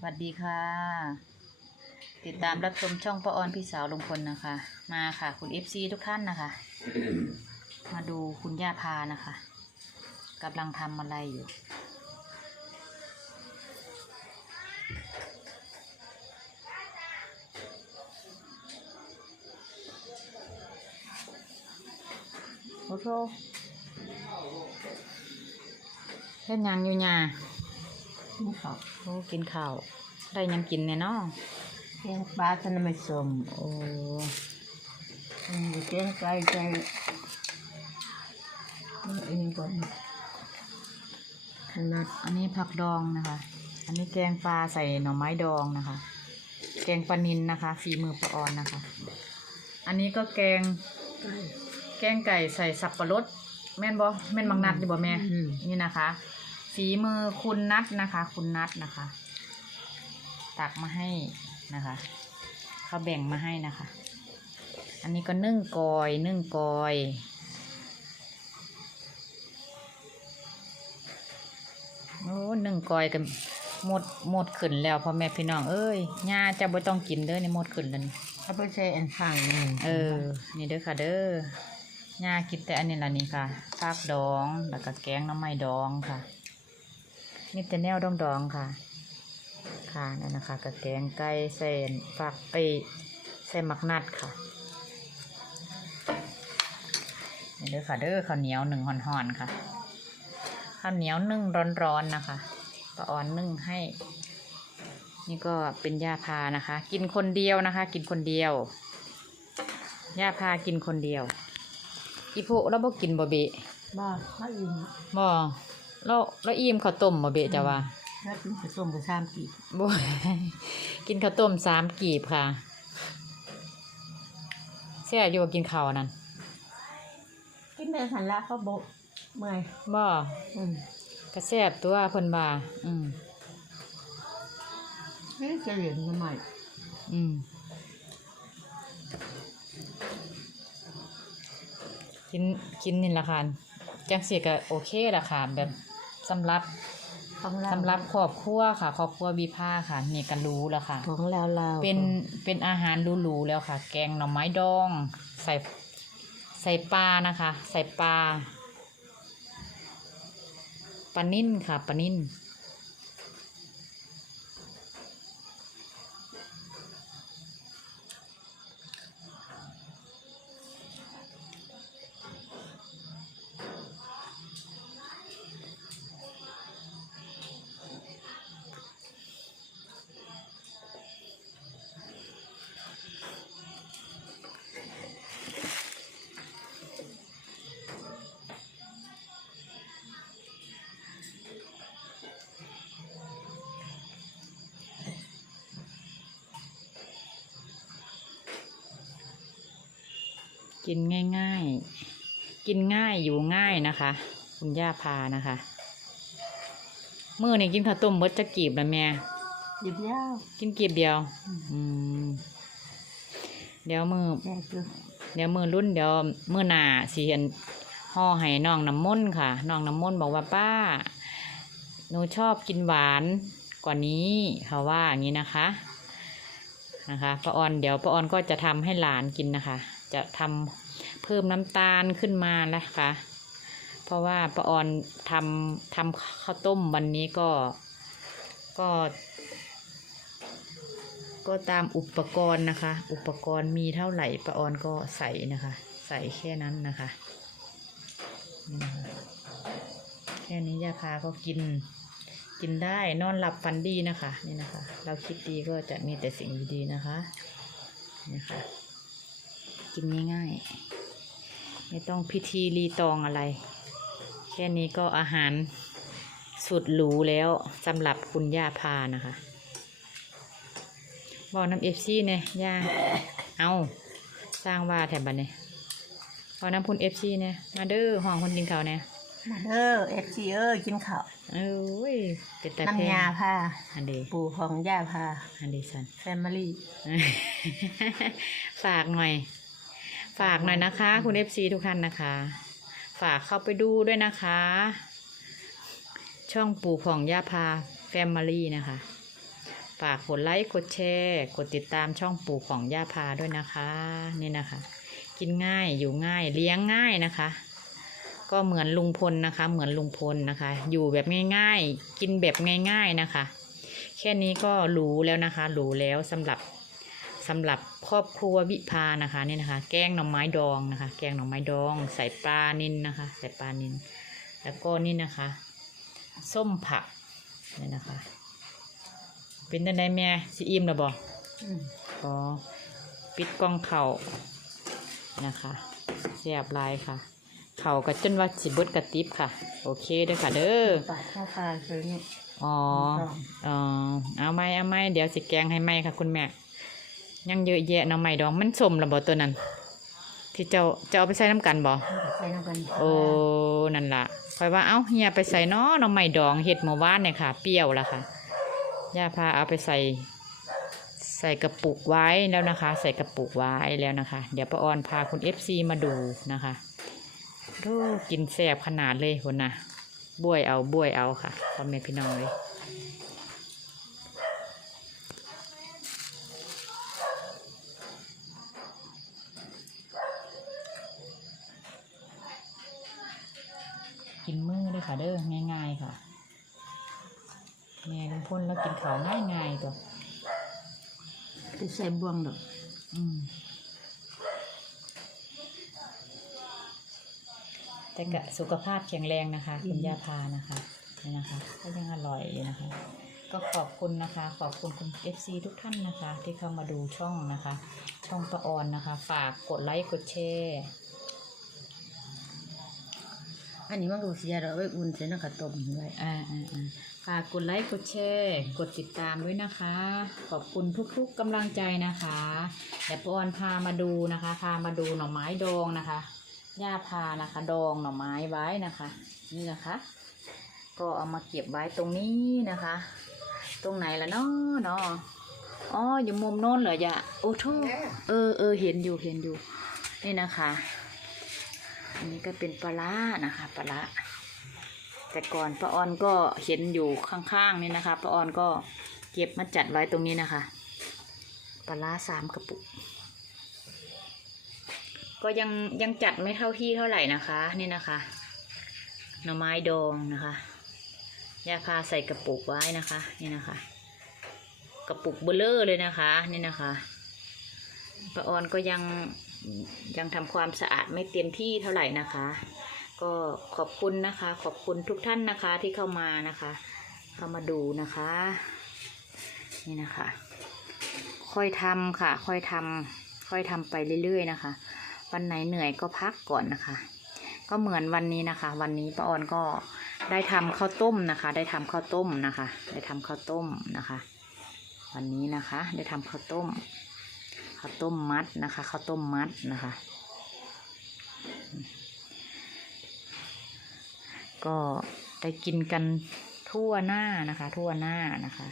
สวัสดีค่ะ ติดตามรับชมช่องป้าออนพี่สาวลุงพลนะคะ มาค่ะคุณเอฟซีทุกท่านนะคะ มาดูคุณย่าพานะคะกำลังทำอะไรอยู่ โอ้โหเล่นยังอยู่เนี่ย นี่เขาโอ้กินข้าวได้หยังกินเนี่ยเนาะแกงปลาทนไม่สมโอ้อืมแกงไก่ไก่นี่เองก่อนขนาดอันนี้ผักดองนะคะ อันนี้แกงปลาใส่หน่อไม้ดองนะคะ แกงปลานินนะคะฝีมือปลาออนนะคะ อันนี้ก็แกงไก่แกงไก่ใส่สับปะรด แม่นบ่แม่นบางนัดดิบ่แม่อืมนี่นะคะ ฝีมือคุณนัดนะคะ คุณนัดนะคะ ตักมาให้นะคะ เขาแบ่งมาให้นะคะ อันนี้ก็นึ่งกอยนึ่งกอยโอ้นึ่งกอยกันหมดหมดขึ้นแล้วพ่อแม่พี่น้องเอ้ยย่าจะบ่ต้องกินเด้อนี่หมดขึ้นแล้วนี่เอาไปใส่อันข้างหนึ่งเออ นี่เด้อค่ะเด้อย่ากินแต่อันนี้ละนี่ค่ะฟากดอง แล้วก็แกงหน้ำไม้ดองค่ะ มีแต่แนวดองดองๆค่ะ ค่ะนั่นนะคะกับแกงไก่เส้นฟากไปใส่หมักนัดค่ะนี่เด้อค่ะเด้อข้าวเหนียวหนึ่งห่อนๆค่ะข้าวเหนียวนึ่งร้อนๆนะคะป้าออนนึ่งให้ นี่ก็เป็นยาพานะคะ กินคนเดียวนะคะ กินคนเดียวย่าพากินคนเดียว อีโพแล้วบ่กินบ่เบะบ้าข้าวอิ่มบ่ แล้วแล้วอิ่มข้าวต้มบ่เบะจ้ะว่าแล้วกินผสมกับสามกีบบ่กินข้าวต้มสามกีบค่ะแซ่บอยู่บ่กินข้าวนั่นกินได้ทันละเขาบอกเมื่อยบ่อืมก็แซ่บตัวเพิ่นว่าอืมนี่จะเหรียญมาใหม่อืมกินกินนี่ละค่ะ จังสิก็โอเคละค่ะแบบสำหรับของเราสำหรับครอบครัวค่ะครอบครัวบีผ้าค่ะนี่ก็รู้แล้วค่ะ ของเราเราเป็นเป็นอาหารหรูๆแล้วค่ะ แกงหน่อไม้ดอง ใส่ใส่ปลานะคะ ใส่ปลาปลานิ่นค่ะปลานิ่น กินง่ายๆ กินง่ายอยู่ง่ายนะคะ คุณย่าพานะคะมื่อนี่กินข้าวต้มเบิดจะกีบแล้วแม่หยิบยาวกินกีบเดียว อืมเดี๋ยวมือแม่คือเดี๋ยวมือรุ่นเดี๋ยวมือหนาสีอันห่อให้น้องน้ำมนต์ค่ะน้องน้ำมนต์บอกว่าป้าหนูชอบกินหวานกว่านี้เขาว่าอย่างนี้นะคะ นะคะป้าออนเดี๋ยวป้าออนก็จะทำให้หลานกินนะคะ จะทำเพิ่มน้ำตาลขึ้นมานะคะ เพราะว่าป้าออนทำทำข้าวต้มวันนี้ก็ ก็ ก็ตามอุปกรณ์นะคะ อุปกรณ์มีเท่าไหร่ป้าออนก็ใส่นะคะ ใส่แค่นั้นนะคะแค่นี้ยาพาก็กินกินได้นอนหลับฝันดีนะคะ นี่นะคะ เราคิดดีก็จะมีแต่สิ่งดีๆนะคะนี่ค่ะ กินง่ายๆ ไม่ต้องพิธีรีตองอะไร แค่นี้ก็อาหารสุดหรูแล้วสำหรับคุณย่าพานะคะบอกน้ำเอฟซีเนี่ยย่าเอาสร้างว่าแถบบันเนี่ยบอกน้ำพุนเอฟซีเนี่ยมาเด้อห้องคนกินข้าวเนี่ยมาเด้อเอฟซีเอ้ยกินข้าวเอ้ยเป็นแต่เพลน้ำยาผ้าอันเดีปู่ของย่าผ้าอันเดีสันแฟมิลี่ฝากหน่อย ฝากหน่อยนะคะ คุณเอฟซีทุกท่านนะคะ ฝากเข้าไปดูด้วยนะคะ ช่องปู่ของย่าพาแฟมิลี่นะคะ ฝากกดไลค์กดแชร์กดติดตามช่องปู่ของย่าพาด้วยนะคะ นี่นะคะ กินง่ายอยู่ง่ายเลี้ยงง่ายนะคะ ก็เหมือนลุงพลนะคะ เหมือนลุงพลนะคะ อยู่แบบง่าย ๆ กินแบบง่าย ๆนะคะ แค่นี้ก็หรูแล้วนะคะหรูแล้วสำหรับ สำหรับครอบครัววิภานะคะนี่นะคะ แกงหน่อไม้ดองนะคะ แกงหน่อไม้ดอง ใส่ปลานินนะคะ ใส่ปลานิน แล้วก็นี่นะคะ ส้มผักนี่นะคะ เป็นจังไดแม่สิอิ่มแล้วบ่อืมอ๋อปิดกล้องเข่านะคะเสียบลายค่ะ เข่าก็จนว่าสิเบิดกระติบค่ะ โอเคเด้อค่ะ เด้อปากข้าวปลาคือเนี่ยอ๋อ อ๋อ เอาไหมเอาไหมเดี๋ยวสิแกงให้ไหมค่ะ คุณแม่ ยังเยอะแยะเนาะไหมดองมันสมระบ่ตัวนั้น ที่เจ้าเจ้าเอาไปใส่น้ำกันบ่ใส่น้ำกันโอ้นั่นล่ะคอยว่าเอ้าเฮียไปใส่เนาะหน้ำไหมดองเห็ดเมื่อวานเนี่ยค่ะ เปรี้ยวละค่ะย่าพาเอาไปใส่ ใส่กระปุกไว้แล้วนะคะ ใส่กระปุกไว้แล้วนะคะ เดี๋ยวป้าออนพาคุณเอฟซีมาดูนะคะดูกินแซ่บขนาดเลยคนน่ะบวยเอาบวยเอาค่ะพ่อแม่พี่น้องเลย เลยค่ะ เด้อง่ายๆค่ะแม่ลุงพลแล้วกินข้าวง่ายๆตัวจะใส่บวงดอกอืมแต่กะสุขภาพแข็งแรงนะคะ คุณย่าพานะคะนี่นะคะ ก็ยังอร่อยอยู่นะคะ ก็ขอบคุณนะคะ ขอบคุณคุณเอฟซีทุกท่านนะคะ ที่เข้ามาดูช่องนะคะ ช่องประออนนะคะ ฝากกดไลค์กดแชร์ อันนี้มันก็เสียเราไว้อุ่นใส่น้ำกระต้มไว้ อ่าอ่าอ่าฝากกดไลค์กดแชร์กดติดตามด้วยนะคะ ขอบคุณทุกๆกำลังใจนะคะเดี๋ยวปอนพามาดูนะคะ พามาดูหน่อไม้ดองนะคะย่าพานะคะ ดองหน่อไม้ไว้นะคะ นี่นะคะ ก็เอามาเก็บไว้ตรงนี้นะคะ ตรงไหนล่ะเนาะเนาะอ๋ออยู่มุมโน้นเหรอยะโอ้โทษเออเออเห็นอยู่เห็นอยู่ นี่นะคะ อันนี้ก็เป็นปลาร้านะคะปลาร้าแต่ก่อนป้าออนก็เห็นอยู่ข้างๆนี่นะคะป้าออนก็เก็บมาจัดไว้ตรงนี้นะคะ ปลาร้าสามกระปุก ก็ยังยังจัดไม่เท่าที่เท่าไหร่นะคะนี่นะคะหน่อไม้ดองนะคะยาพาใส่กระปุกไว้นะคะนี่นะคะ กระปุกเบลเลอร์เลยนะคะนี่นะคะป้าออนก็ยัง ยังทำความสะอาดไม่เต็มที่เท่าไหร่นะคะ ก็ขอบคุณนะคะ ขอบคุณทุกท่านนะคะที่เข้ามานะคะ เข้ามาดูนะคะ นี่นะคะ ค่อยทำค่ะ ค่อยทำค่อยทำไปเรื่อยๆนะคะ วันไหนเหนื่อยก็พักก่อนนะคะ ก็เหมือนวันนี้นะคะ วันนี้ป้าออนก็ได้ทำข้าวต้มนะคะ ได้ทำข้าวต้มนะคะ ได้ทำข้าวต้มนะคะ วันนี้นะคะ ได้ทำข้าวต้ม ข้าวต้มมัดนะคะข้าวต้มมัดนะคะ ก็ได้กินกันทั่วหน้านะคะ ทั่วหน้านะคะ